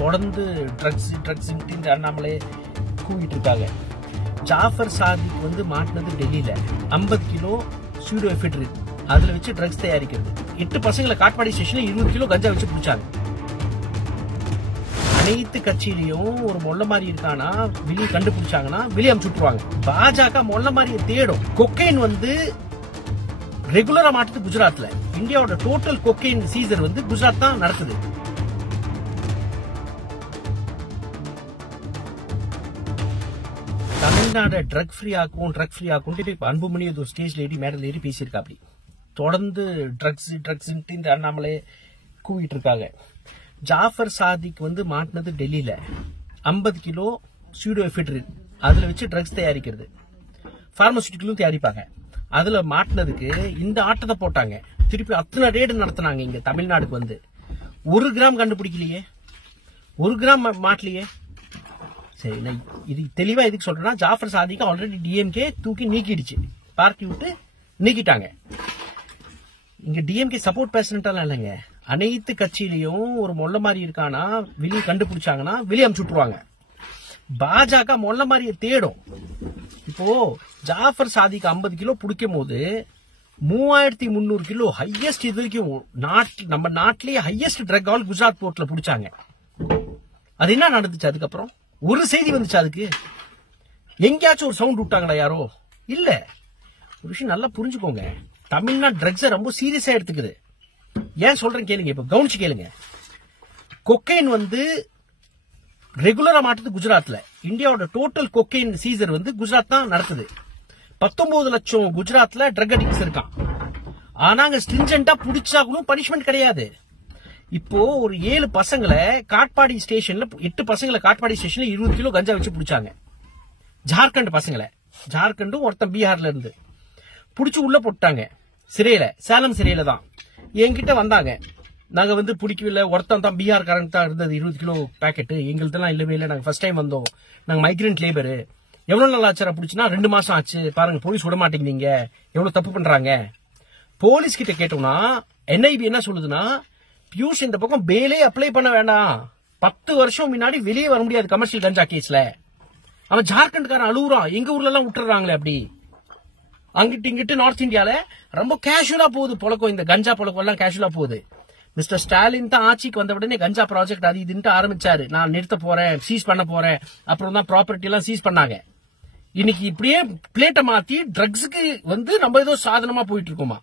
தொடர்ந்து ட்ரக்ஸ் இந்த அண்ணாமலை கூவிட்டு இருக்காங்க. ஜாஃபர் சாதிக் வந்து மாட்டினது டெல்லியில 50 கிலோ சூடோஎஃபெட்ரின், அதுல வச்சு ட்ரக்ஸ் தயாரிக்கிறது. 8 பசங்களை காட்பாடி ஸ்டேஷன்ல 20 கிலோ கஞ்சா வச்சு பிடிச்சாங்க. அனைத்து கட்சியிலையும் ஒரு மொல்ல மாதிரி இருக்கானா வெளியே கண்டுபிடிச்சாங்கன்னா வெளியே அமுச்சுட்டுருவாங்க. பாஜக மொல்ல மாதிரியை தேடும். கொக்கைன் வந்து ரெகுலரா மாட்டுது குஜராத்ல. இந்தியாவோட டோட்டல் கொக்கைன் சீசர் வந்து குஜராத் தான் நடக்குது. தமிழ்நாடு ட்ரக் ஃப்ரீ ஆக்கும் அன்புமணி ஒரு ஸ்டேஜ்ல ஏறி மேடல் ஏறி பேசியிருக்கா. அப்படி தொடர்ந்து ட்ரக்ஸ் இந்த அண்ணாமலை கூவிட்டு இருக்காங்க. ஜாஃபர் சாதிக் வந்து மாட்டினது டெல்லியில 50 கிலோ சூடோஎஃபெட்ரின், அதுல வச்சு ட்ரக்ஸ் தயாரிக்கிறது. பார்மசூட்டிக்கலும் தயாரிப்பாங்க. அதுல மாட்டினதுக்கு இந்த ஆட்டத்தை போட்டாங்க. திருப்பி அத்தனை ரேடு நடத்தினாங்க. இங்க தமிழ்நாடுக்கு வந்து 1 கிராம் கண்டுபிடிக்கலையே, 1 கிராம் மாட்டலையே. சரி, நான் இது தெளிவா எதுக்கு சொல்றேன்னா, ஜாஃபர் சாதிக்கு ஆல்ரெடி டிஎம்கே தூக்கி நீக்கிடுச்சு, பார்ட்டி விட்டு நீக்கிட்டாங்க. இங்க டிஎம்கே சப்போர்ட் பேசலாம் இல்லைங்க. அனைத்து கட்சியிலையும் ஒரு மொல்ல மாதிரி இருக்கானா வெளியே கண்டுபிடிச்சாங்கன்னா வெளியே அமுச்சுட்டுருவாங்க. பாஜக மொல்ல மாதிரியை தேடும். இப்போ ஜாஃபர் சாதிக்கு 50 கிலோ பிடிக்கும் போது 3300 கிலோ ஹையஸ்ட் இது வரைக்கும் நம்ம நாட்டிலேயே ஹையஸ்ட் ட்ரக் ஆல் குஜராத் போர்ட்ல பிடிச்சாங்க. அது என்ன நடந்துச்சு? அதுக்கப்புறம் ஒரு செய்தி வந்துச்சு. அதுக்கு எங்கேயாச்சும் ஒரு சவுண்ட் விட்டாங்களா யாரோ? இல்ல. ஒரு விஷயம் நல்லா புரிஞ்சுக்கோங்க, தமிழ்நாடு ட்ரக்ஸை ரொம்ப சீரியஸா எடுத்துக்குது. ஏன் சொல்றேன் கேளுங்க, இப்ப கவனிச்சு கேளுங்க. கொக்கைன் வந்து ரெகுலரா மாட்டுது குஜராத்ல. இந்தியாவோட டோட்டல் கொக்கைன் சீசர் வந்து குஜராத் தான் நடக்குது. 19 லட்சம் குஜராத்ல ட்ரக் அடிக்ட்ஸ் இருக்கான். ஆனா அங்க ஸ்ட்ரிஞ்சென்ட்டா புடிச்சாலும் பனிஷ்மெண்ட் கிடையாது. இப்போ ஒரு 7 பசங்களை காட்பாடி ஸ்டேஷன்ல 8 பசங்களை காட்பாடி ஸ்டேஷன்ல 20 கிலோ கஞ்சா வச்சு பிடிச்சாங்க. ஜார்க்கண்ட் பசங்களை, ஜார்க்கண்டும் ஒருத்தன் பீகார்ல இருந்து புடிச்சு உள்ள போட்டாங்க சிறையில. சேலம் சிறையில தான் என்கிட்ட வந்தாங்க. நாங்க வந்து பிடிக்கவில்லை, ஒருத்தன் தான் பீகார்காரன் தான் இருந்தது 20 கிலோ பேக்கெட், எங்களுதெல்லாம் இல்லவே இல்லை, நாங்க ஃபர்ஸ்ட் டைம் வந்தோம், நாங்க மைக்ரண்ட் லேபரு. எவ்வளவு நாள் ஆச்சு பிடிச்சுன்னா 2 மாசம் ஆச்சு. பாருங்க, போலீஸ் விட மாட்டேங்கிறீங்க, எவ்வளவு தப்பு பண்றாங்க. போலீஸ் கிட்ட கேட்டோம்னா என்ஐபி என்ன சொல்லுதுன்னா, பியூஷ் இந்த பக்கம் பேலே அப்ளை பண்ண வேண்டாம், 10 வருஷம் முன்னாடி வெளியே வர முடியாது கமர்ஷியல் கஞ்சா கேஸ்ல. அவன் ஜார்க்கண்ட்காரன் அழுகுறான், எங்க ஊர்ல எல்லாம் விட்டுறாங்களே. அப்படி அங்கிட்டு இங்கிட்டு நார்த் இந்தியால ரொம்ப கேஷுவலா போகுது பொழக்கம். இந்த கஞ்சா பொழக்கம் எல்லாம் கேஷுவலா போகுது. மிஸ்டர் ஸ்டாலின் தான் ஆட்சிக்கு வந்த உடனே கஞ்சா ப்ராஜெக்ட் அது இதுன்ட்டு ஆரம்பிச்சாரு. நான் நிறுத்த போறேன், சீஸ் பண்ண போறேன். அப்புறம் தான் ப்ராப்பர்ட்டி எல்லாம் சீஸ் பண்ணாங்க. இன்னைக்கு இப்படியே பிளேட்டை மாத்தி ட்ரக்ஸுக்கு வந்து நம்ம ஏதோ சாதனமா போயிட்டு இருக்கோமா.